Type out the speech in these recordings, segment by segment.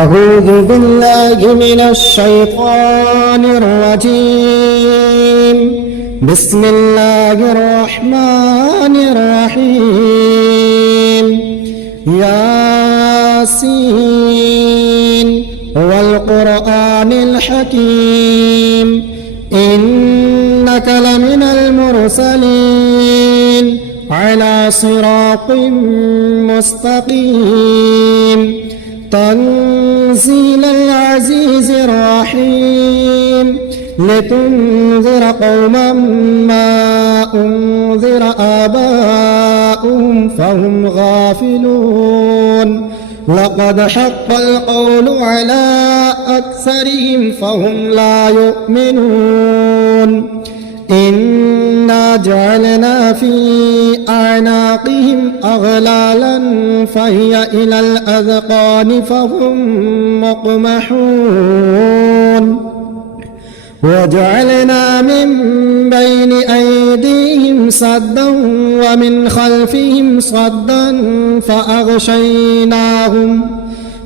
أعوذ بالله من الشيطان الرجيم. بسم الله الرحمن الرحيم. ياسين والقرآن الحكيم إنك لمن المرسلين على صراط مستقيم تنزيل العزيز الرحيم لتنذر قوما ما أنذر آباؤهم فهم غافلون لقد حق القول على أكثرهم فهم لا يؤمنون إنا جعلنا في أعناقهم أغلالا فهي إلى الأذقان فهم مقمحون وجعلنا من بين أيديهم صدا ومن خلفهم صدا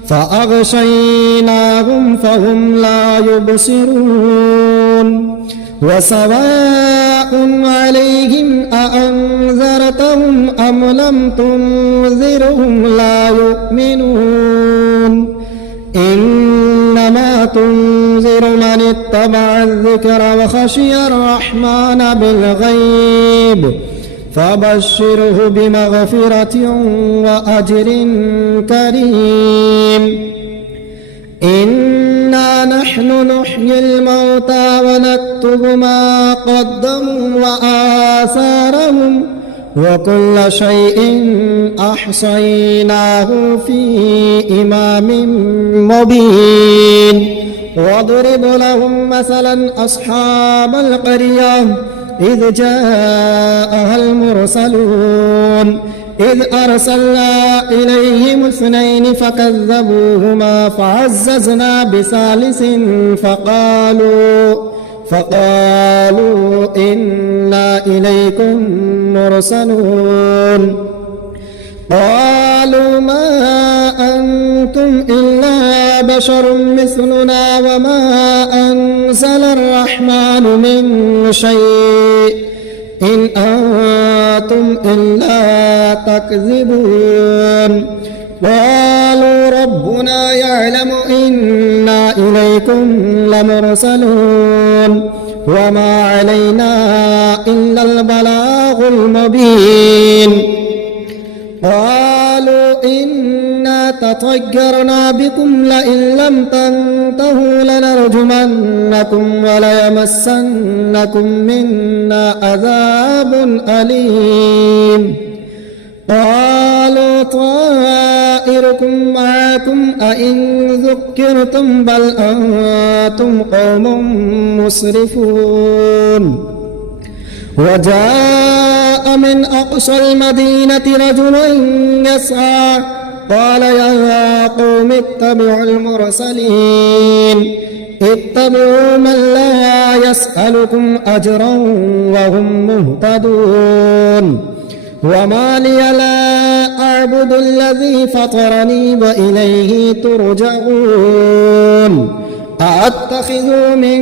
فأغشيناهم فهم لا يبصرون وسواء عليهم أأنذرتهم أم لم تنذرهم لا يؤمنون إنما تنذر من اتبع الذكر وخشي الرحمن بالغيب فبشره بمغفرة وأجر كريم إنا نحن نحيي الموتى ونكتب ما قدموا وآثارهم وكل شيء أحصيناه في إمام مبين واضرب لهم مثلا أصحاب القرية إذ جاءها المرسلون إذ أرسلنا إليهم 2 فكذبوهما فعززنا بثالث فقالوا إنا إليكم مرسلون قالوا ما أنتم إلا بشر مثلنا وما أنزل الرحمن من شيء إن أنتم إلا تكذبون قالوا ربنا يعلم إنا إليكم لمرسلون وما علينا إلا البلاغ المبين قالوا إنا تطيرنا بكم لئن لم تنتهوا لنرجمنكم وليمسنكم منا عذاب أليم قالوا طائركم معكم أئن ذكرتم بل أنتم قوم مسرفون وجاء من أقصى المدينة رجل يسعى قال يا قوم اتبعوا المرسلين اتبعوا من لا يسألكم أجرا وهم مهتدون وما لي لا أعبد الذي فطرني وإليه ترجعون أأتخذ من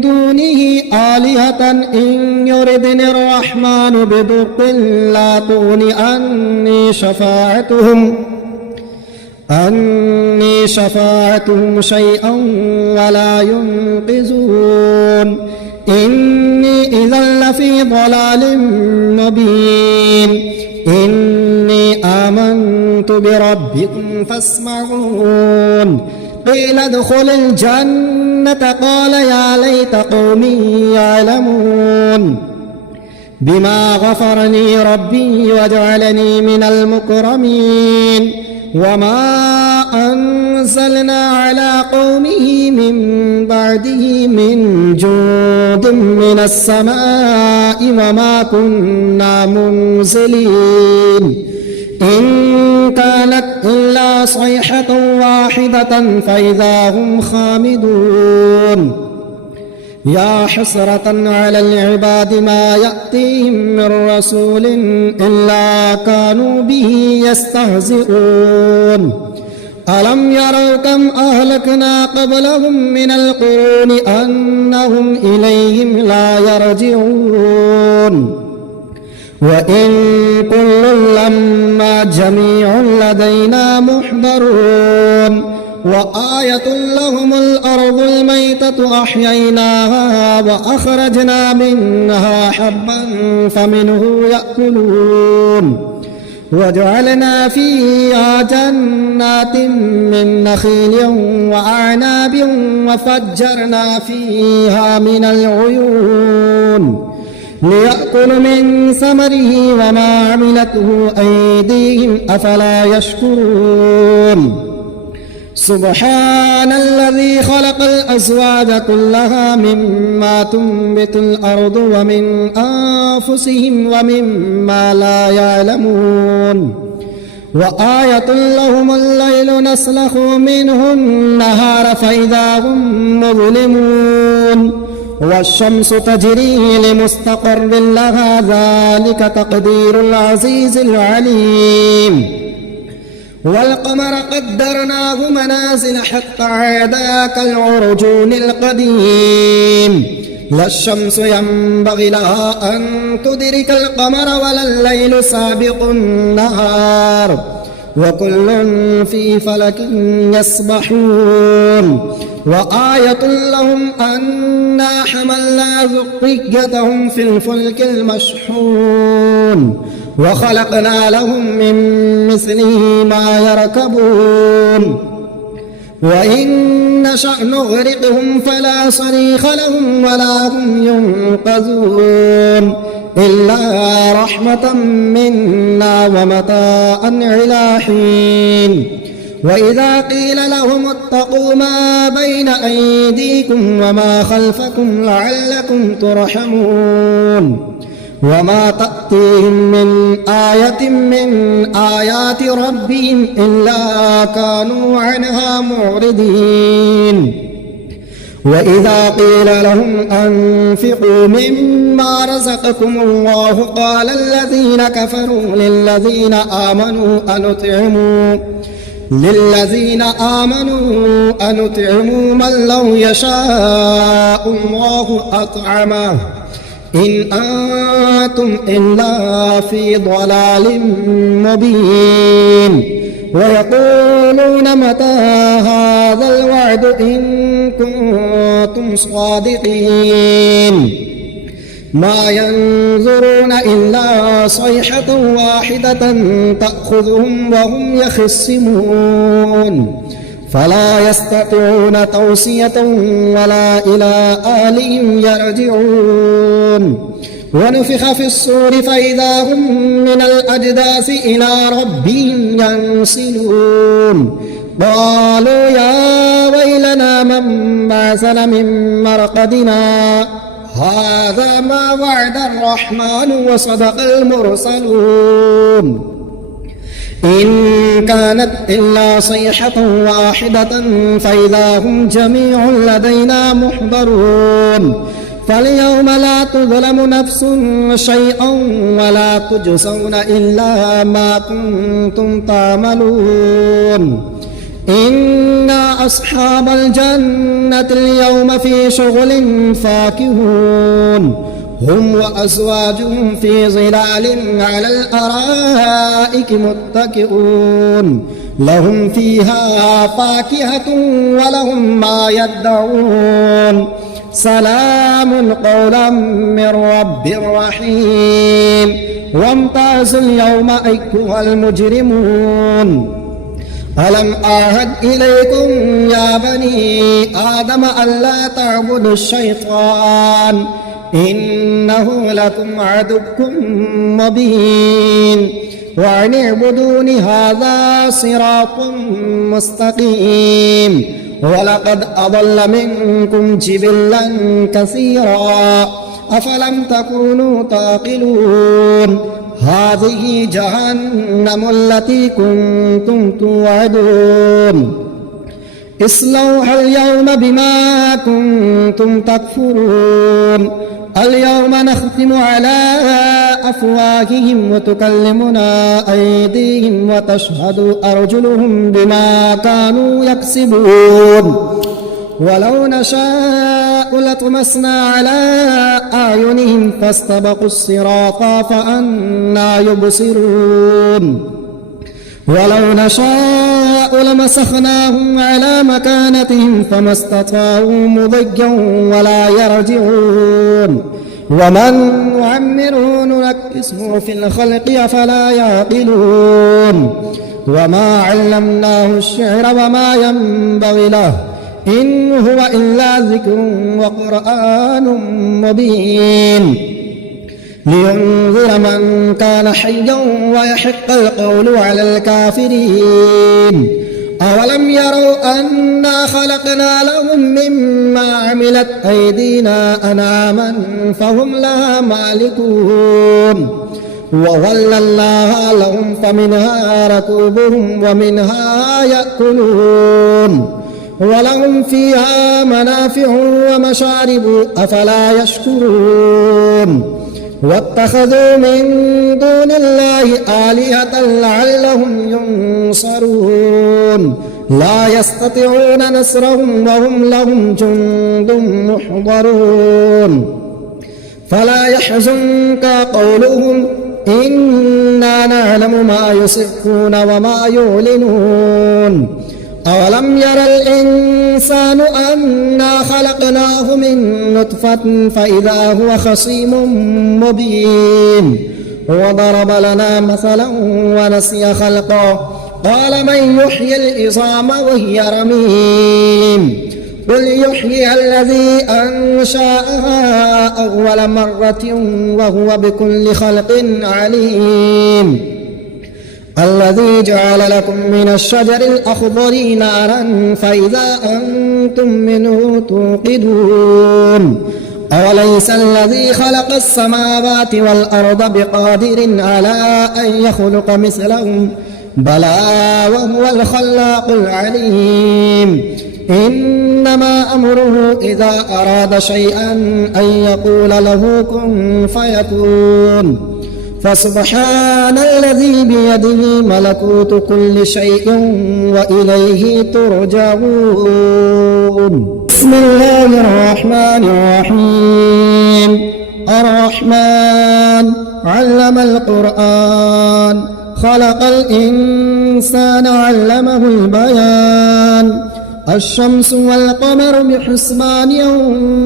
دونه آلهة إن يردني الرحمن بضر لا تغن عني شفاعتهم شيئا ولا ينقذون إني إذا لفي ضلال مبين إني آمنت بربكم فاسمعون قيل ادخل الجنة قال يا ليت قومي يعلمون بما غفرني ربي وجعلني من المكرمين وما أنزلنا على قومه من بعده من جند من السماء وما كنا منزلين إن كانت إلا صيحة واحدة فإذا هم خامدون يا حسرة على العباد ما يأتيهم من رسول إلا كانوا به يستهزئون ألم يروا كم أهلكنا قبلهم من القرون أنهم إليهم لا يرجعون وإن كل لما جميع لدينا محضرون وآية لهم الأرض الميتة أحييناها وأخرجنا منها حبا فمنه يأكلون وجعلنا فيها جنات من نخيل وأعناب وفجرنا فيها من العيون ليأكل من ثمره وما عملته أيديهم أفلا يشكرون سبحان الذي خلق الأزواج كلها مما تنبت الأرض ومن أنفسهم ومما لا يعلمون وآية لهم الليل نسلخ منه النهار فإذا هم مظلمون والشمس تجري لمستقر لها ذلك تقدير العزيز العليم والقمر قدرناه منازل حتى عاد كالعرجون القديم لا الشمس ينبغي لها أن تدرك القمر ولا الليل سابق النهار وكل في فلك يسبحون وآية لهم أنا حملنا ذريتهم في الفلك المشحون وخلقنا لهم من مثله ما يركبون وإن نشأ نغرقهم فلا صريخ لهم ولا هم ينقذون إلا رحمة منا ومتاعا إلى حين وإذا قيل لهم اتقوا ما بين أيديكم وما خلفكم لعلكم ترحمون وما تأتيهم من آية من آيات ربهم إلا كانوا عنها معرضين وإذا قيل لهم أنفقوا مما رزقكم الله قال الذين كفروا للذين آمنوا أنطعموا من لو يشاء الله أطعمه إن أنتم إلا في ضلال مبين ويقولون متى هذا الوعد إن كنتم صادقين ما ينظرون إلا صيحة واحدة تأخذهم وهم يخصمون فلا يستطيعون توصية ولا إلى أهلهم يرجعون ونفخ في الصور فإذا هم من الأجداث إلى ربهم ينسلون قالوا يا ويلنا من بعثنا من مرقدنا هذا ما وعد الرحمن وصدق المرسلون إن كانت إلا صيحة واحدة فإذا هم جميع لدينا محضرون فاليوم لا تظلم نفس شيئا ولا تجزون إلا ما كنتم تعملون إنا أصحاب الجنة اليوم في شغل فاكهون هم وأزواجهم في ظلال على الأرائك متكئون لهم فيها فاكهة ولهم ما يدعون سلام قولا من رب رحيم وامتازوا اليوم أيها المجرمون ألم أعهد إليكم يا بني آدم ألا تعبدوا الشيطان إنه لكم عدو مبين وأن اعبدون هذا صراط مستقيم ولقد أضل منكم جبلا كثيرا أفلم تكونوا تعقلون هذه جهنم التي كنتم توعدون اصلوها اليوم بما كنتم تكفرون اليوم نختم على أفواههم وتكلمنا أيديهم وتشهد أرجلهم بما كانوا يكسبون ولو نشاء لطمسنا على أعينهم فاستبقوا الصراط فأنى يبصرون ولو نشاء لمسخناهم على مكانتهم فما استطاعوا مضيا ولا يرجعون ومن نعمره ننكسه في الخلق أفلا يعقلون وما علمناه الشعر وما ينبغي له إن هو إلا ذكر وقرآن مبين لينذر من كان حيا ويحق القول على الكافرين أولم يروا أنا خلقنا لهم مما عملت أيدينا أنعاما فهم لها مالكون وظللناها لهم فمنها ركوبهم ومنها يأكلون ولهم فيها منافع ومشارب أفلا يشكرون واتخذوا من دون الله آلهة لعلهم ينصرون لا يستطيعون نصرهم وهم لهم جند محضرون فلا يحزنك قولهم إنا نعلم ما يسرون وما يعلنون أولم ير الإنسان أنا خلقناه من نطفة فإذا هو خصيم مبين وضرب لنا مثلا ونسي خلقه قال من يحيي العظام وهي رميم قل يحييها الذي أنشأها أول مرة وهو بكل خلق عليم الذي جعل لكم من الشجر الأخضر نارا فإذا أنتم منه توقدون أوليس الذي خلق السماوات والأرض بقادر على أن يخلق مثلهم بلى وهو الخلاق العليم إنما أمره إذا أراد شيئا أن يقول له كن فيكون فسبحان الذي بيده ملكوت كل شيء وإليه ترجعون بسم الله الرحمن الرحيم الرحمن علم القرآن خلق الإنسان علمه البيان الشمس والقمر بحسبان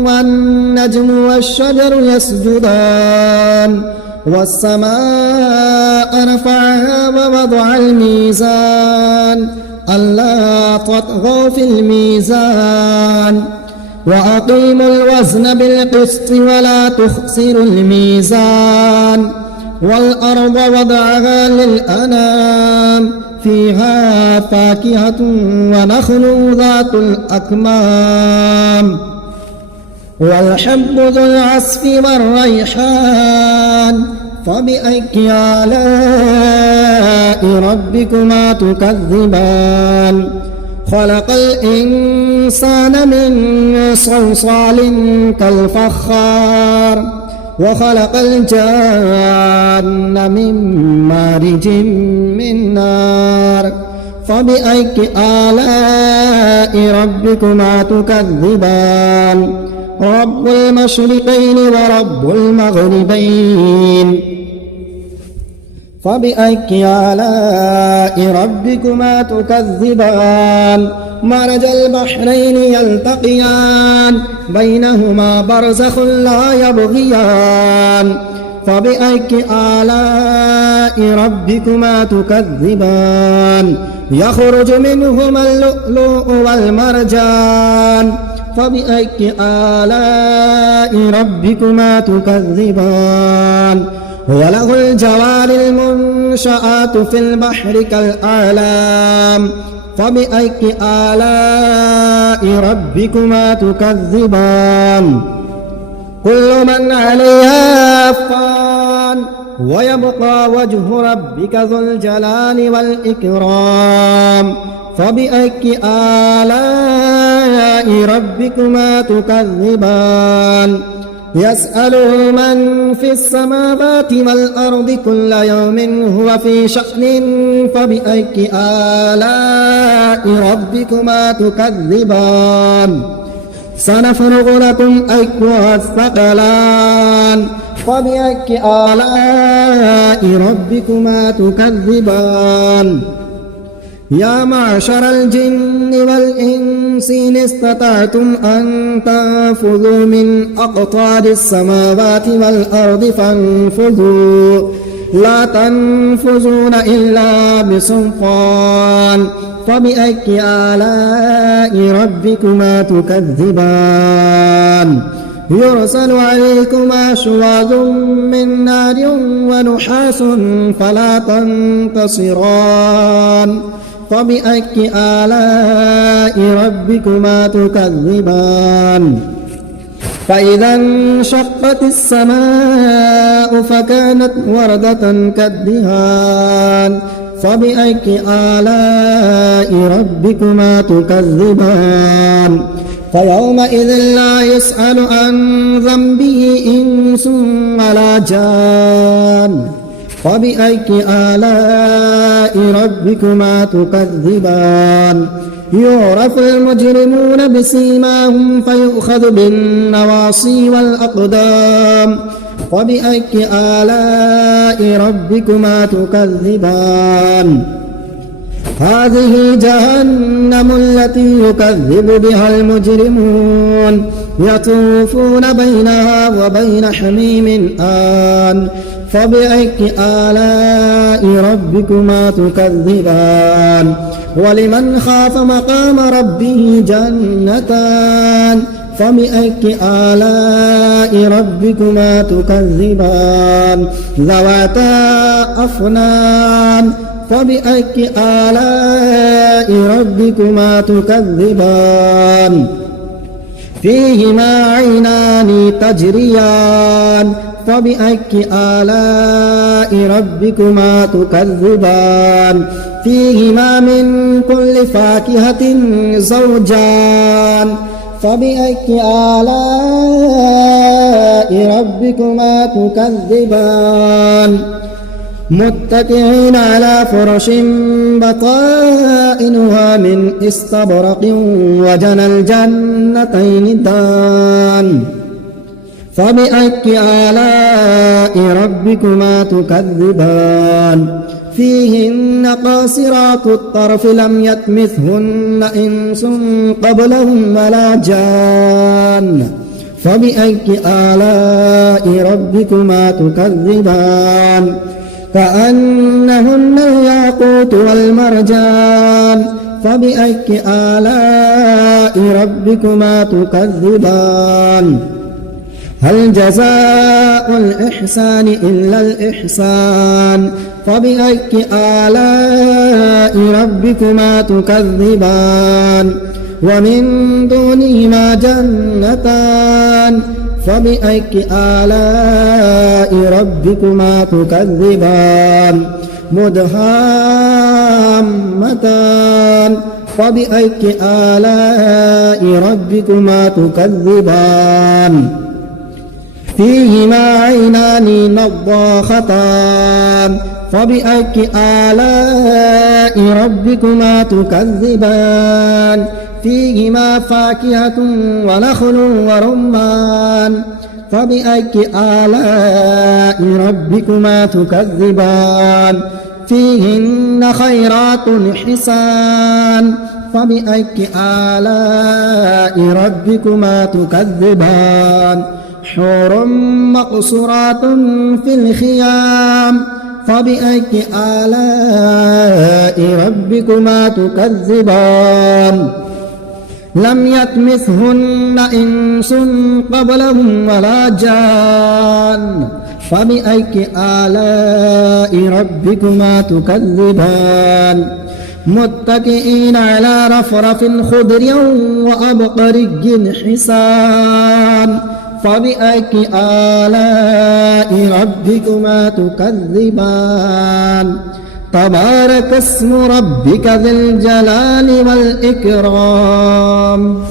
والنجم والشجر يسجدان والسماء رفعها ووضع الميزان ألا تطغوا في الميزان وأقيموا الوزن بالقسط ولا تخسروا الميزان والأرض وضعها للأنام فيها فاكهة ونخل ذات الأكمام والحب ذو العصف والريحان فبأي آلاء ربكما تكذبان خلق الإنسان من صلصال كالفخار وخلق الجان من مارج من نار فبأي آلاء ربكما تكذبان رب المشرقين ورب المغربين فبأي آلاء ربكما تكذبان مرج البحرين يلتقيان بينهما برزخ لا يبغيان فبأي آلاء ربكما تكذبان يخرج منهما اللؤلؤ والمرجان فبأي آلاء ربكما تكذبان وله الجوار المنشآت في البحر كالأعلام فبأي آلاء ربكما تكذبان كل من عليها فان ويبقى وجه ربك ذو الجلال والإكرام فبأي آلاء ربكما تكذبان يسأله من في السماوات والأرض كل يوم هو في شأن فبأي آلاء ربكما تكذبان سنفرغ لكم أيها الثقلان فبأي آلاء ربكما تكذبان يا معشر الجن والإنس إن استطعتم أن تنفذوا من أقطار السماوات والأرض فانفذوا لا تنفذون إلا بسلطان فبأي آلاء ربكما تكذبان يرسل عليكما شواظ من نار ونحاس فلا تنتصران فبأي آلاء ربكما تكذبان فإذا انشقت السماء فكانت وردة كالدهان فبأي آلاء ربكما تكذبان فيومئذ لا يسأل عن ذنبه إنس ولا جان فبأي آلاء ربكما تكذبان يعرف المجرمون بسيماهم فيؤخذ بالنواصي والأقدام فبأي آلاء ربكما تكذبان هذه جهنم التي يكذب بها المجرمون يطوفون بينها وبين حميم آن فبأي آلاء ربكما تكذبان ولمن خاف مقام ربه جنتان فبأي آلاء ربكما تكذبان ذواتا أفنان فبأي آلاء ربكما تكذبان فيهما عينان تجريان فبأي آلاء ربكما تكذبان فيهما من كل فاكهة زوجان فبأي آلاء ربكما تكذبان متكئين على فرش بطائنها من استبرق وجنى الجنتين دان فبأي آلاء ربكما تكذبان فيهن قاصرات الطرف لم يطمثهن إنس قبلهم ولا جان فبأي آلاء ربكما تكذبان كأنهن الياقوت والمرجان فبأي آلاء ربكما تكذبان هل جزاء الإحسان إلا الإحسان فبأي آلاء ربكما تكذبان ومن دونهما جنتان فبأي آلاء ربكما تكذبان مدهامتان فبأي آلاء ربكما تكذبان فيهما عينان نضاختان فبأي آلاء ربكما تكذبان فيهما فاكهة ونخل ورمان فبأي آلاء ربكما تكذبان فيهن خيرات حسان فبأي آلاء ربكما تكذبان حور مقصورات في الخيام فبأي آلاء ربكما تكذبان لم يطمثهن إنس قبلهم ولا جان فبأي آلاء ربكما تكذبان متكئين على رفرف خضر وأبقري حسان فبأي آلاء ربكما تكذبان تبارك اسم ربك ذي الجلال والإكرام.